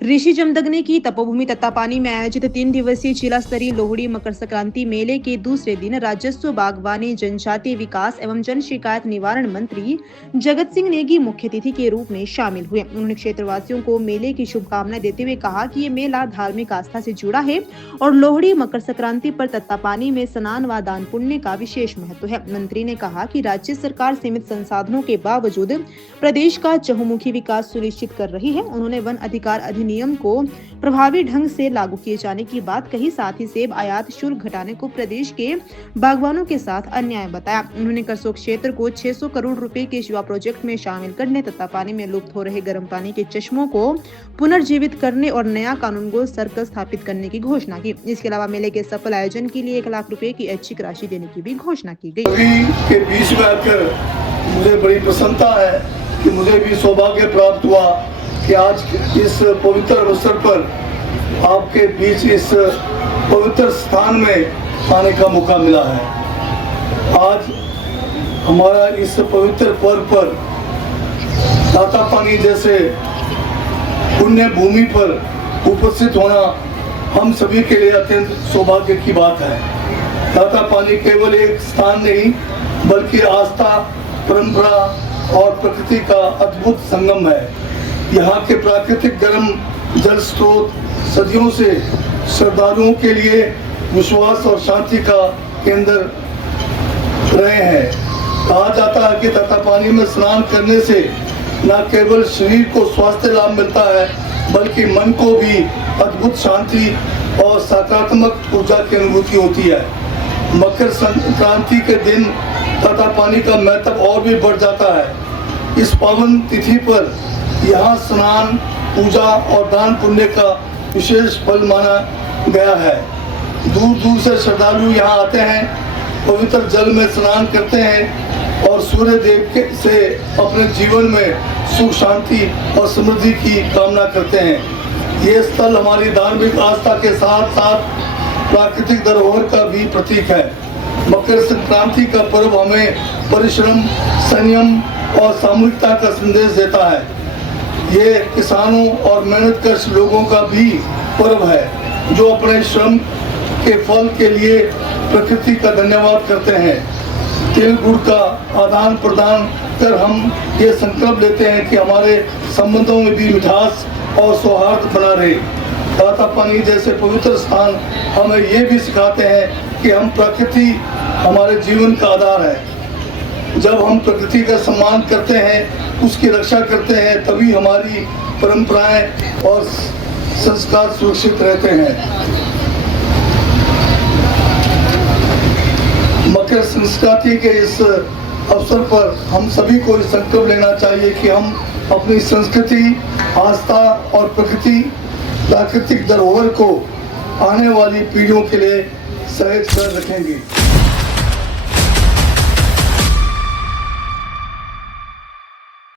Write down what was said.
ऋषि जमदग्नि की तपोभूमि तत्तापानी में आयोजित 3 दिवसीय जिला स्तरीय लोहड़ी मकर संक्रांति मेले के दूसरे दिन राजस्व, बागवानी, जनजातीय विकास एवं जन शिकायत निवारण मंत्री जगत सिंह नेगी मुख्य अतिथि के रूप में शामिल हुए। उन्होंने क्षेत्रवासियों को मेले की शुभकामनाएं देते हुए कहा कि ये मेला धार्मिक आस्था से जुड़ा है और लोहड़ी मकर संक्रांति पर तत्तापानी में स्नान व दान पुण्य का विशेष महत्व है। मंत्री ने कहा कि राज्य सरकार सीमित संसाधनों के बावजूद प्रदेश का चहुमुखी विकास सुनिश्चित कर रही है। उन्होंने वन अधिकार अधिनियम को प्रभावी ढंग से लागू किए जाने की बात कही। साथ ही सेब आयात शुल्क घटाने को प्रदेश के बागवानों के साथ अन्याय बताया। उन्होंने करसोग क्षेत्र को 600 करोड़ रुपए के शिवा प्रोजेक्ट में शामिल करने तथा पानी में लुप्त हो रहे गर्म पानी के चश्मों को पुनर्जीवित करने और नया कानूनगो सर्कल स्थापित करने की घोषणा की। इसके अलावा मेले के सफल आयोजन के लिए 1 लाख रुपए की ऐच्छिक राशि देने की भी घोषणा की गई। के बीच में आकर मुझे बड़ी प्रसन्नता है कि मुझे भी सौभाग्य प्राप्त हुआ कि आज इस पवित्र अवसर पर आपके बीच इस पवित्र स्थान में आने का मौका मिला है। आज हमारा इस पवित्र पर्व पर तत्तापानी जैसे पुण्य भूमि पर उपस्थित होना हम सभी के लिए अत्यंत सौभाग्य की बात है। तत्तापानी केवल एक स्थान नहीं बल्कि आस्था, परंपरा और प्रकृति का अद्भुत संगम है। यहाँ के प्राकृतिक गर्म जल स्रोत सदियों से श्रद्धालुओं के लिए विश्वास और शांति का केंद्र रहे हैं। कहा जाता है कि तत्तापानी में स्नान करने से न केवल शरीर को स्वास्थ्य लाभ मिलता है बल्कि मन को भी अद्भुत शांति और सकारात्मक ऊर्जा की अनुभूति होती है। मकर संक्रांति के दिन तत्तापानी का महत्व और भी बढ़ जाता है। इस पावन तिथि पर यहाँ स्नान, पूजा और दान पुण्य का विशेष फल माना गया है। दूर दूर से श्रद्धालु यहाँ आते हैं, पवित्र जल में स्नान करते हैं और सूर्य देव से अपने जीवन में सुख, शांति और समृद्धि की कामना करते हैं। ये स्थल हमारी धार्मिक आस्था के साथ साथ प्राकृतिक धरोहर का भी प्रतीक है। मकर संक्रांति का पर्व हमें परिश्रम, संयम और सामूहिकता का संदेश देता है। ये किसानों और मेहनतकश लोगों का भी पर्व है जो अपने श्रम के फल के लिए प्रकृति का धन्यवाद करते हैं। तिल गुड़ का आदान प्रदान कर हम ये संकल्प लेते हैं कि हमारे संबंधों में भी मिठास और सौहार्द बना रहे। तत्तापानी जैसे पवित्र स्थान हमें ये भी सिखाते हैं कि हम प्रकृति हमारे जीवन का आधार है। जब हम प्रकृति का सम्मान करते हैं, उसकी रक्षा करते हैं, तभी हमारी परंपराएं और संस्कार सुरक्षित रहते हैं। मकर संक्रांति के इस अवसर पर हम सभी को इस संकल्प लेना चाहिए कि हम अपनी संस्कृति, आस्था और प्राकृतिक धरोहर को आने वाली पीढ़ियों के लिए सहेज कर रखेंगे।